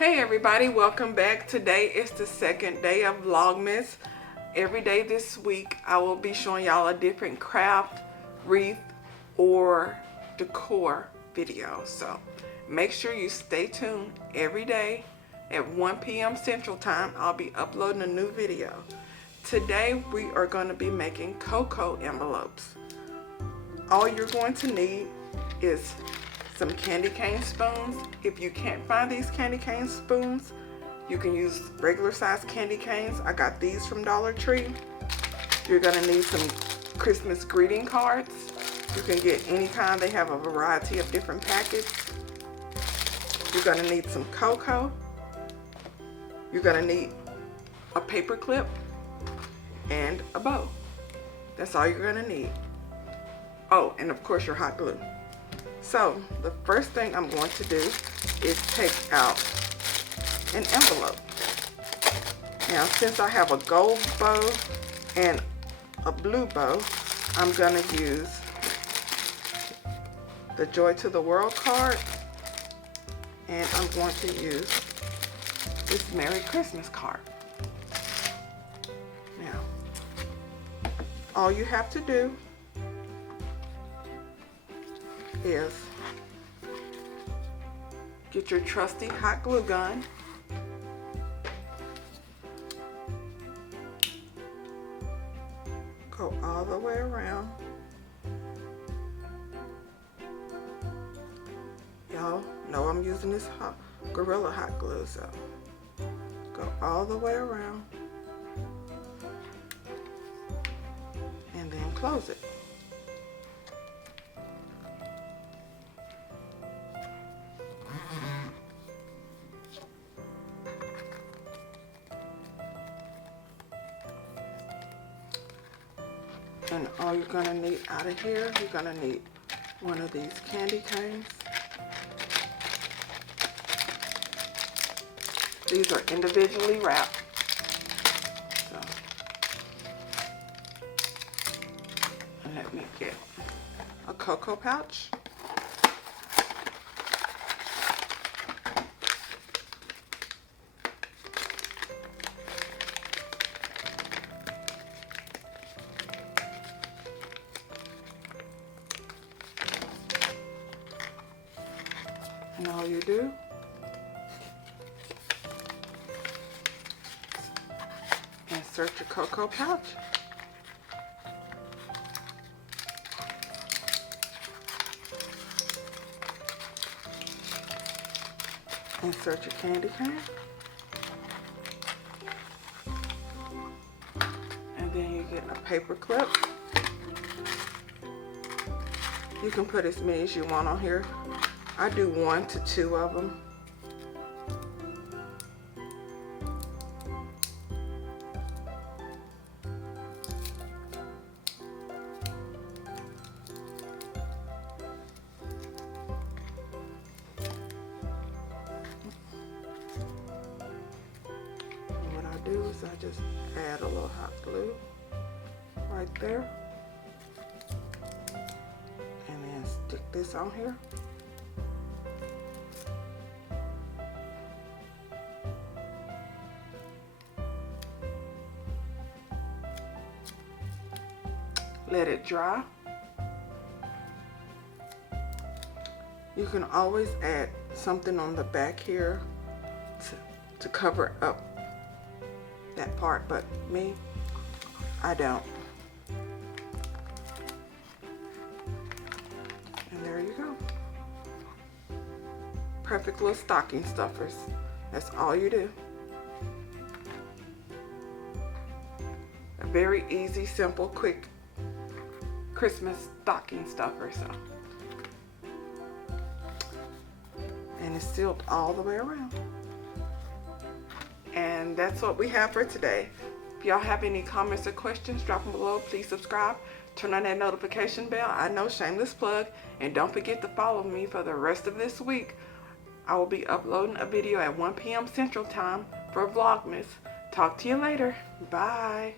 Hey everybody, welcome back. Today is the second day of Vlogmas. Every day this week I will be showing y'all a different craft, wreath, or decor video. So make sure you stay tuned every day at 1 p.m. Central Time. I'll be uploading a new video. Today we are going to be making cocoa envelopes. All you're going to need is some candy cane spoons. If you can't find these candy cane spoons, you can use regular size candy canes. I got these from Dollar Tree. You're gonna need some Christmas greeting cards. You can get any kind. They have a variety of different packets. You're gonna need some cocoa. You're gonna need a paper clip and a bow. That's all you're gonna need. Oh, and of course your hot glue. So the first thing I'm going to do is take out an envelope. Now since I have a gold bow and a blue bow, I'm going to use the Joy to the World card, and I'm going to use this Merry Christmas card. Now all you have to do is get your trusty hot glue gun, go all the way around. Y'all know I'm using this Gorilla hot glue, so go all the way around and then close it. And all you're gonna need out of here, you're gonna need one of these candy canes. These are individually wrapped. So, and let me get a cocoa pouch. And all you do is insert your cocoa pouch. Insert your candy cane. And then you get a paper clip. You can put as many as you want on here. I do 1 to 2 of them. And what I do is I just add a little hot glue right there. And then stick this on here. Let it dry. You can always add something on the back here to cover up that part, but me, I don't. And there you go. Perfect little stocking stuffers. That's all you do. A very easy, simple, quick Christmas stocking stuffer. So, and it's sealed all the way around. And that's what we have for today. If y'all have any comments or questions, drop them below. Please subscribe, turn on that notification bell. I know, shameless plug. And don't forget to follow me for the rest of this week. I will be uploading a video at 1 p.m. Central Time for Vlogmas. Talk to you later. Bye.